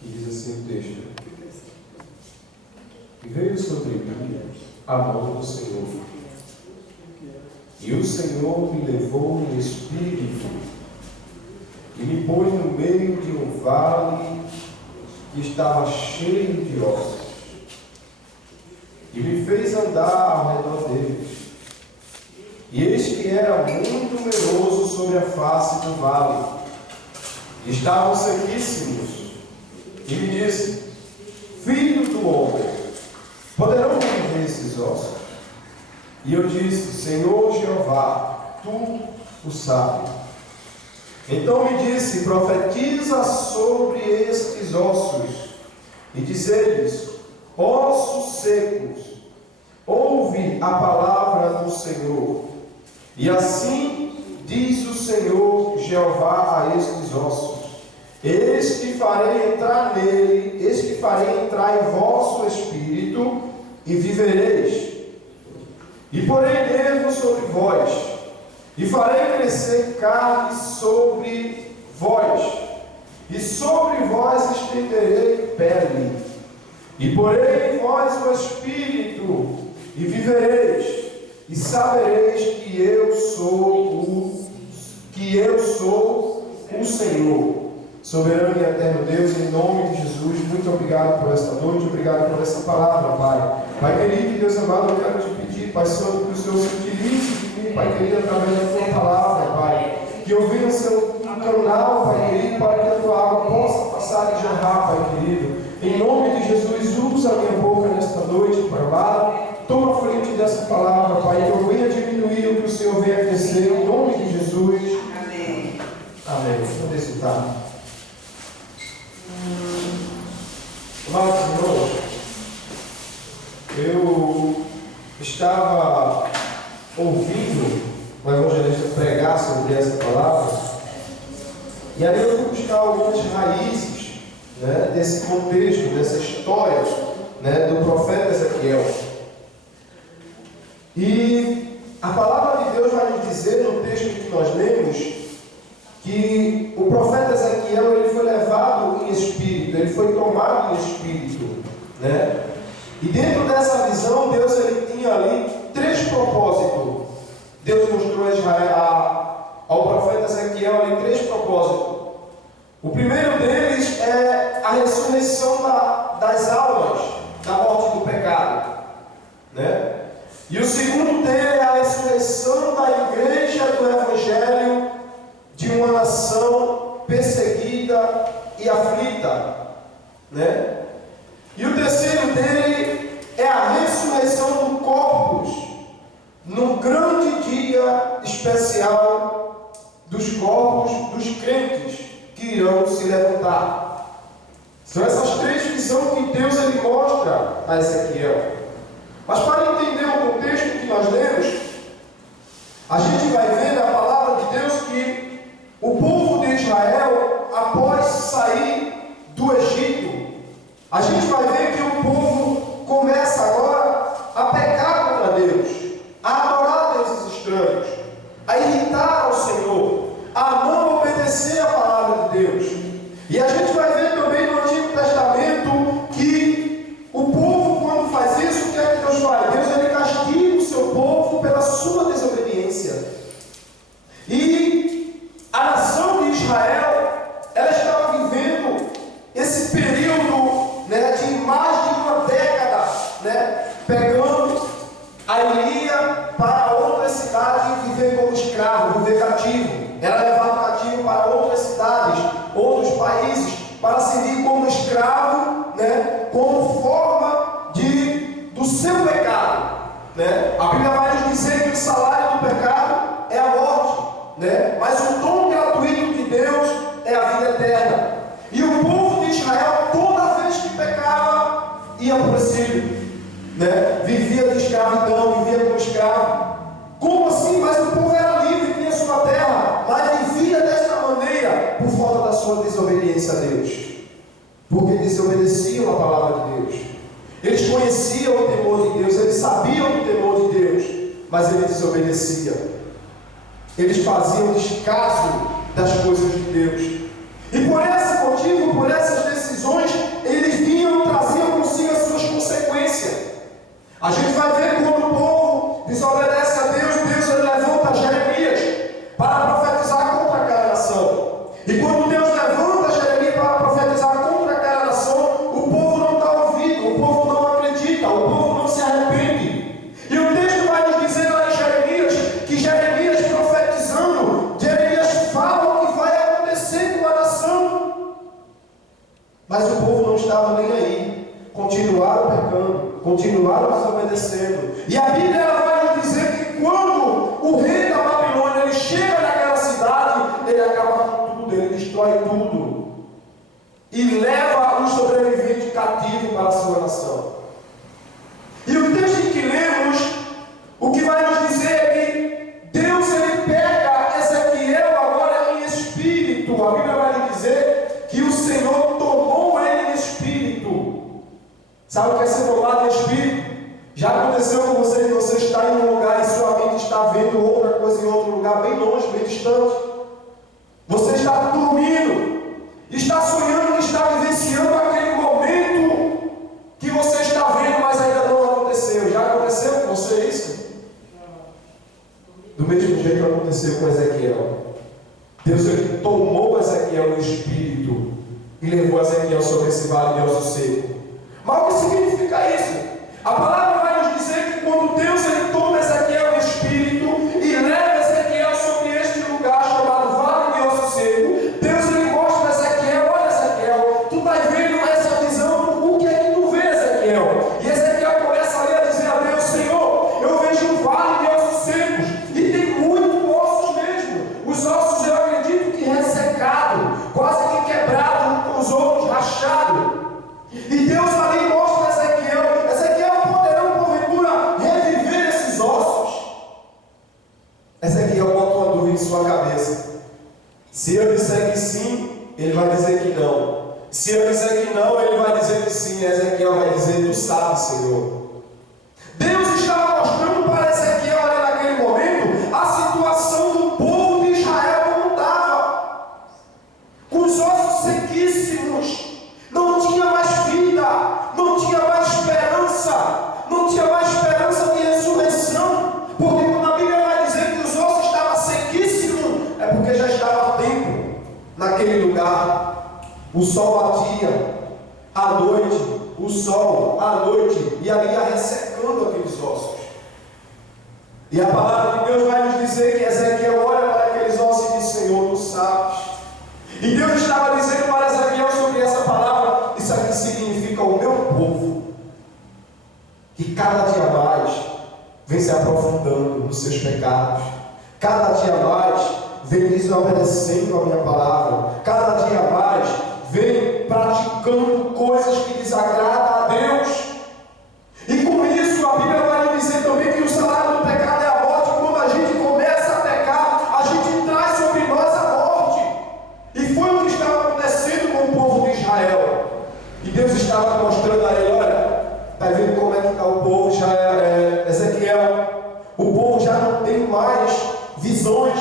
que diz assim o texto: e veio sobre mim a mão do Senhor, e o Senhor me levou em espírito e me pôs no meio de um vale que estava cheio de ossos, e me fez andar ao redor deles. E eis que era muito numeroso sobre a face do vale, e estavam sequíssimos. E me disse: filho do homem, poderão viver esses ossos? E eu disse: Senhor Jeová, tu o sabes. Então me disse: profetiza sobre estes ossos, e diz-lhes: ossos secos, ouve a palavra do Senhor. E assim diz o Senhor Jeová a estes ossos: eis que farei entrar nele, eis que farei entrar em vosso espírito, e vivereis. E porei nervos sobre vós, e farei crescer carne sobre vós, e sobre vós estenderei pele. E porei em vós o espírito, e vivereis, e sabereis que eu sou o Senhor. Soberano e eterno Deus, em nome de Jesus, muito obrigado por esta noite, obrigado por essa palavra, Pai. Pai querido, Deus amado, eu quero te pedir, Pai Santo, que o Senhor se utilize de mim, Pai querido, através da tua palavra, Pai. Que eu venha ser um canal, Pai querido, para que a tua água possa passar e jorrar, Pai querido. Em nome de Jesus, usa a minha boca nesta noite, Pai amado. Toma a frente dessa palavra, Pai, que eu venha diminuir o que o Senhor venha crescer, em nome de Jesus. Amém. Amém. Vamos recitar. Amados irmãos, eu estava ouvindo o evangelista pregar sobre essa palavra, e aí eu fui buscar algumas raízes, né, desse contexto, dessa história, né, do profeta Ezequiel. E a palavra de Deus vai nos dizer no texto que nós lemos que o profeta Ezequiel ele foi levado em espírito, ele foi tomado em espírito, né? E dentro dessa visão, Deus ele tinha ali três propósitos. Deus mostrou a Israel, ao profeta Ezequiel ali três propósitos. O primeiro deles é a ressurreição das almas da morte do pecado, né? E o segundo dele é a ressurreição da igreja do Evangelho de uma nação perseguida e aflita, né? E o terceiro dele é a ressurreição do corpus no grande dia especial dos corpos dos crentes que irão se levantar. São essas três visões que Deus ele mostra a Ezequiel. Mas para entender o contexto que nós lemos, a gente vai ver na palavra de Deus que o povo de Israel, após sair do Egito, a gente vai ver que o povo começa agora a pecar contra Deus, a adorar deuses estranhos, a irritar ao Senhor, a não obedecer a palavra de Deus. E a gente vai ver também no Antigo Testamento que o povo, quando faz isso, o que é que Deus faz? Deus ele castiga o seu povo pela sua desobediência. E a nação de Israel, ela estava vivendo esse período, né, de mais de uma década, né, pegando a Ilia para outra cidade e viver como escravo, viver cativo. Era levado cativo para outras cidades, outros países, para servir como escravo, né, como forma do seu pecado, né? A Bíblia vai nos dizer que o salário do pecado é a morte, né? Mas o dom gratuito de Deus é a vida eterna. E o povo de Israel, toda vez que pecava, ia para o exílio, né? Vivia de escravidão, vivia como escravo. Como assim? Mas o povo era livre, tinha sua terra, mas vivia desta maneira por falta da sua desobediência a Deus, porque desobedeciam a palavra de Deus. Eles conheciam o temor de Deus, eles sabiam do temor de Deus, mas eles desobedeciam. Eles faziam descaso das coisas de Deus. E por esse motivo, por essas decisões Mas o povo não estava nem aí. Continuaram pecando, continuaram desobedecendo. E a Bíblia ela vai nos dizer que quando o rei da Babilônia ele chega naquela cidade, ele acaba com tudo, ele destrói tudo. E leva os sobreviventes cativos para a sua nação. E o texto em que lemos, o que vai nos dizer é que Deus ele pega Ezequiel agora em espírito. A Bíblia vai nos dizer que o Senhor tomou ele em espírito. Sabe o que é ser tomado em espírito? Já aconteceu com você que você está em um lugar e sua mente está vendo outra coisa em outro lugar, bem longe, bem distante. Você está dormindo, está sonhando que está vivenciando aquele momento que você está vendo, mas ainda não aconteceu. Já aconteceu com você isso? Do mesmo jeito que aconteceu com Ezequiel. Deus ele tomou Ezequiel no espírito e levou Ezequiel sobre esse vale de osso seco. Mas o que significa isso? A palavra vai nos dizer que quando Deus ele toma Ezequiel no espírito e leva Ezequiel sobre este lugar chamado vale de osso seco, Deus ele mostra a Ezequiel: olha Ezequiel, tu está vendo essa visão, o que é que tu vê, Ezequiel? E Ezequiel começa ali a dizer a Deus: Senhor, eu vejo um vale de ossos secos e tem muitos ossos mesmo. Os ossos eu acredito que ressecados, quase que quebrados com os outros, rachados. E Deus ali mostra a Ezequiel poderão porventura reviver esses ossos? Ezequiel bota uma dúvida em sua cabeça. Se eu disser que sim, ele vai dizer que não. Se eu disser que não, ele vai dizer que sim. Ezequiel vai dizer: tu sabes, Senhor. Deus estava mostrando para Ezequiel ali naquele momento a situação do povo de Israel como estava, com os ossos sequíssimos. Não tinha mais vida, não tinha mais esperança, não tinha mais esperança de ressurreição, porque quando a Bíblia vai dizer que os ossos estavam sequíssimos, é porque já estava tempo naquele lugar. O sol batia à noite, o sol à noite, e ali ia ressecando aqueles ossos. E a palavra de Deus vai nos dizer que Ezequiel olha para aqueles ossos e diz: Senhor, tu sabes. E Deus estava dizendo para Ezequiel sobre essa palavra: isso aqui significa o meu povo, que cada dia mais vem se aprofundando nos seus pecados, cada dia mais vem desobedecendo a minha palavra, cada dia mais vem praticando coisas que desagradam a Deus. E com isso a Bíblia vai nos dizer também que o salário do pecado é a morte. Quando a gente começa a pecar, a gente traz sobre nós a morte. E foi o que estava acontecendo com o povo de Israel. E Deus estava mostrando a ele: olha, está vendo como é que está o povo, Ezequiel? O povo já não tem mais visões,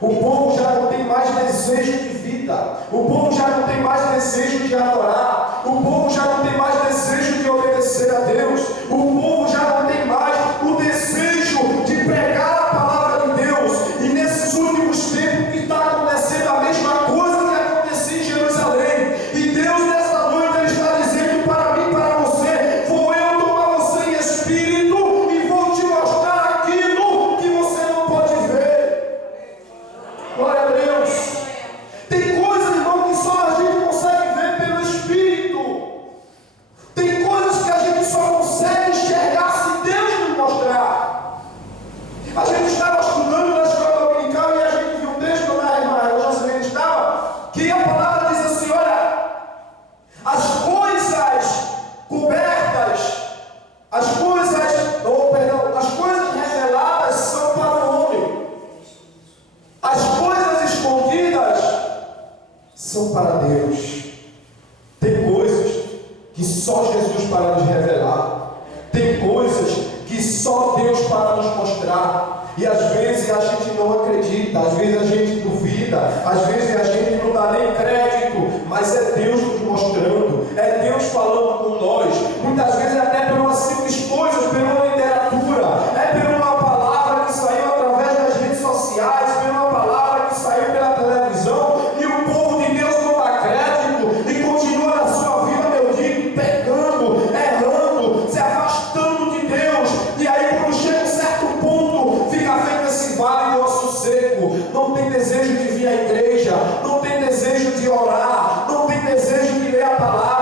o povo já não tem mais desejo de vida, o povo já não tem mais desejo de adorar, o povo já não tem mais desejo de obedecer a Deus, o povo já não tem mais o desejo de pregar a palavra de Deus. E nesses últimos tempos que está acontecendo a mesma coisa que acontecia em Jerusalém. E Deus nessa noite ele está dizendo para mim, para você: vou eu tomar você em espírito e vou te mostrar aquilo que você não pode ver. Glória a Deus. Tem coisas, irmão, que só a gente consegue ver pelo espírito. Tem coisas que a gente só consegue enxergar se Deus nos mostrar. A gente estava estudando na escola dominical e a gente viu um texto na irmã Jocelyn estava, que a palavra diz assim: olha, as coisas cobertas, as coisas reveladas são para o homem, as coisas escondidas são para Deus. Tem coisas que só Jesus para nos revelar, tem coisas que só Deus para nos mostrar. E às vezes a gente não acredita, às vezes a gente duvida, às vezes a gente não dá nem crédito, mas é Deus nos mostrando, é Deus falando com nós. Muitas vezes até por umas simples coisas, por uma literatura, é por uma palavra que saiu através das redes sociais, por uma palavra que saiu pela televisão, e o povo de Deus não dá crédito e continua na sua vida, meu Deus, pecando, errando, se afastando de Deus. E aí quando chega um certo ponto, fica feito esse vale de osso seco, não tem desejo de vir à igreja, não tem desejo de orar, não tem desejo de ler a palavra.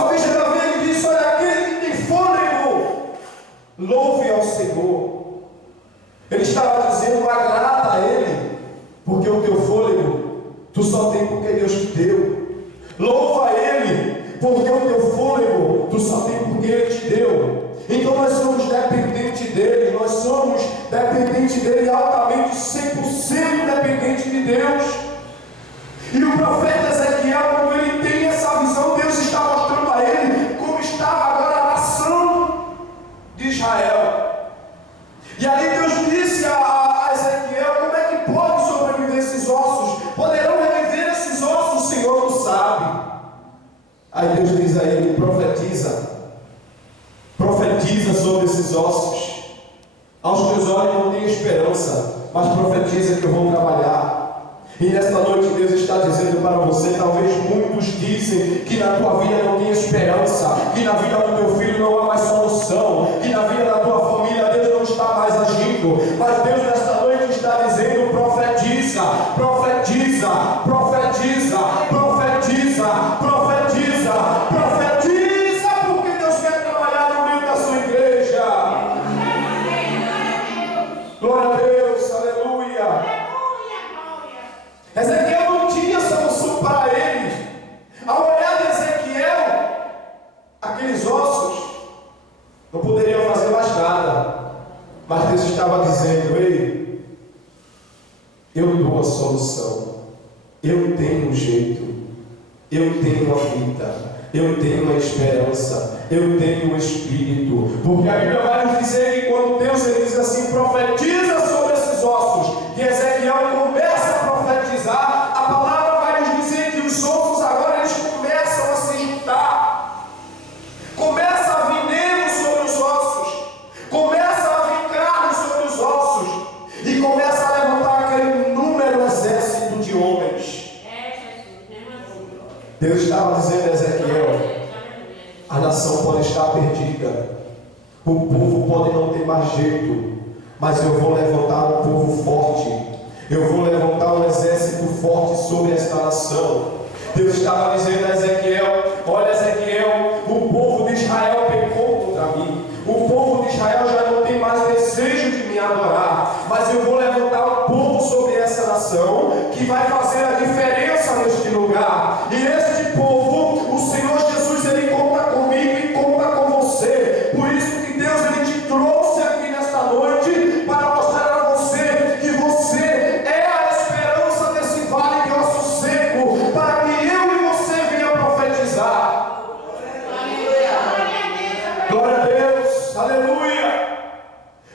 salmista Davi ele disse: olha, aquele que tem fôlego, louve ao Senhor. Ele estava dizendo: agrada a Ele, porque o teu fôlego tu só tem porque Deus te deu. Louva a Ele, porque o teu fôlego tu só tem porque Ele te deu. Então nós somos dependentes dEle, nós somos dependentes dEle, altamente 100% dependentes de Deus. E o profeta Ezequiel, quando ele tem essa visão, Deus está mostrando a ele como estava agora a nação de Israel. E aí Deus disse a Ezequiel: como é que pode sobreviver esses ossos? Poderão reviver esses ossos? O Senhor não sabe. Aí Deus diz a ele: profetiza sobre esses ossos. Aos teus olhos não tem esperança, mas profetiza que eu vou trabalhar. E nesta noite Deus está dizendo para você: talvez muitos dizem que na tua vida não tem esperança, que na vida do teu filho não há mais solução, que na vida da tua família Deus não está mais agindo. Mas Deus nesta noite está dizendo: profetiza, profetiza, profetiza, profetiza, profetiza, profetiza, porque Deus quer trabalhar no meio da sua igreja. Glória a Deus, aleluia. Ezequiel não tinha solução para ele. Ao olhar de Ezequiel, aqueles ossos não poderiam fazer mais nada. Mas Deus estava dizendo: ei, eu dou a solução, eu tenho um jeito, eu tenho uma vida, eu tenho uma esperança, eu tenho um espírito. Porque a Bíblia vai nos dizer que quando Deus ele diz assim: profetiza sobre esses ossos, que Ezequiel começa a profetizar, a palavra vai nos dizer que os ossos agora eles começam a se juntar, começa a vir nervo sobre os ossos, começa a vir carne sobre os ossos, e começa a levantar aquele número exército de homens. Deus estava dizendo a Ezequiel: a nação pode estar perdida, o povo pode não ter mais jeito, mas eu vou levantar um povo forte, eu vou levantar um exército forte sobre esta nação. Deus estava dizendo a Ezequiel: olha, Ezequiel, o povo de Israel pecou contra mim, o povo de Israel já não tem mais desejo de me adorar, mas eu vou levantar um povo sobre essa nação que vai fazer a diferença neste lugar. E este povo, o Senhor Jesus, ele conta comigo e conta com você. Por isso que Deus ele te trouxe aqui nesta noite para mostrar a você que você é a esperança desse vale de osso seco, para que eu e você venha profetizar. Glória a Deus, aleluia.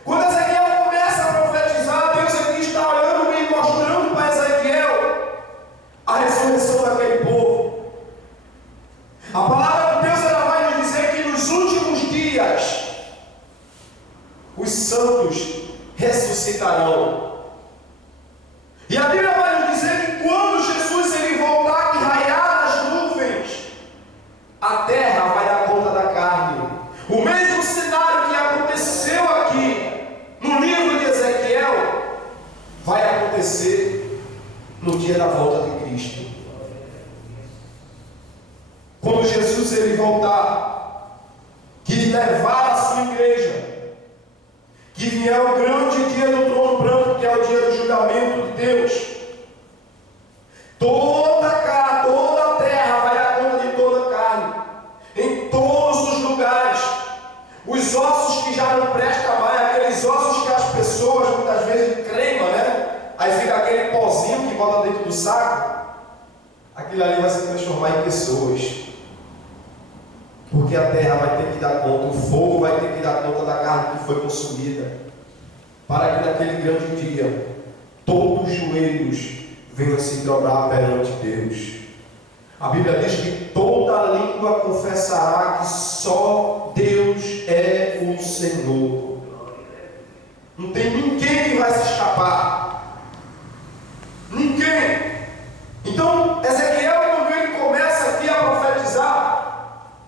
Quando Ezequiel começa a profetizar, Deus aqui está olhando e mostrando para Ezequiel a ressurreição daquele povo. A palavra de Deus ela vai nos dizer que nos últimos dias os santos ressuscitarão. E a Bíblia vai nos dizer que quando Jesus ele voltar que raiar nas nuvens, a terra vai dar conta da carne. O mesmo cenário que aconteceu aqui no livro de Ezequiel vai acontecer no dia da volta de Cristo. Quando Jesus ele voltar, que levar a sua igreja, que vier o grande dia do trono branco, que é o dia do julgamento de Deus, toda a terra vai dar conta de toda a carne, em todos os lugares. Os ossos que já não prestam mais, aqueles ossos que as pessoas muitas vezes cremam, né? Aí fica aquele pozinho que bota dentro do saco, aquilo ali vai se transformar em pessoas. Porque a terra vai ter que dar conta, o fogo vai ter que dar conta da carne que foi consumida, para que naquele grande dia todos os joelhos venham se dobrar perante Deus. A Bíblia diz que toda língua confessará que só Deus é o Senhor. Não tem ninguém que vai se escapar. Ninguém. Então Ezequiel, quando ele começa aqui a profetizar,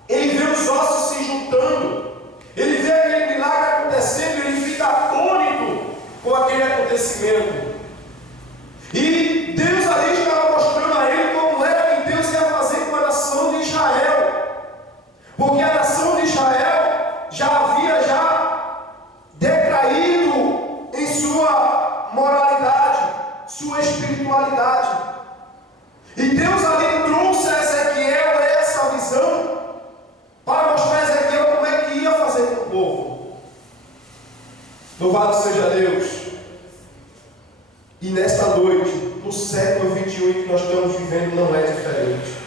ele vê os ossos se juntando, ele vê aquele milagre acontecendo, ele fica atônito com aquele acontecimento. E Deus ali estava mostrando a ele como era que Deus ia fazer com a nação de Israel. Porque a nação de Israel já havia decaído em sua moralidade, sua espiritualidade. E Deus ali trouxe a Ezequiel essa visão para mostrar a Ezequiel como é que ia fazer com o povo. Louvado seja Deus. E nesta noite, no século 21 em que nós estamos vivendo, não é diferente.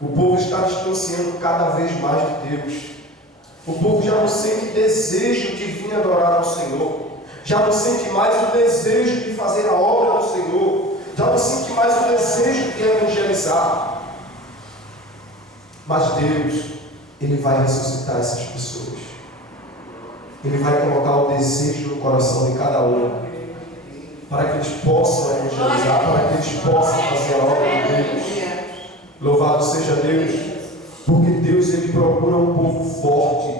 O povo está distanciando cada vez mais de Deus. O povo já não sente desejo de vir adorar ao Senhor. Já não sente mais o desejo de fazer a obra do Senhor. Já não sente mais o desejo de evangelizar. Mas Deus, Ele vai ressuscitar essas pessoas. Ele vai colocar o desejo no coração de cada um, para que eles possam evangelizar, para que eles possam fazer a obra de Deus. Louvado seja Deus, porque Deus, Ele procura um povo forte.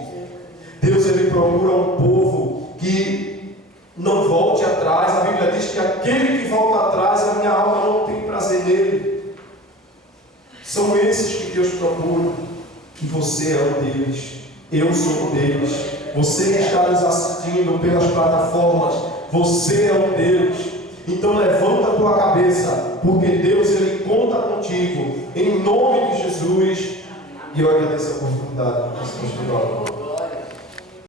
Deus, Ele procura um povo que não volte atrás. A Bíblia diz que aquele que volta atrás, a minha alma não tem prazer nele. São esses que Deus procura. E você é um deles. Eu sou um deles. Você que está nos assistindo pelas plataformas, você é um deles. Então levanta a tua cabeça, porque Deus, Ele conta contigo, em nome de Jesus. E eu agradeço a oportunidade.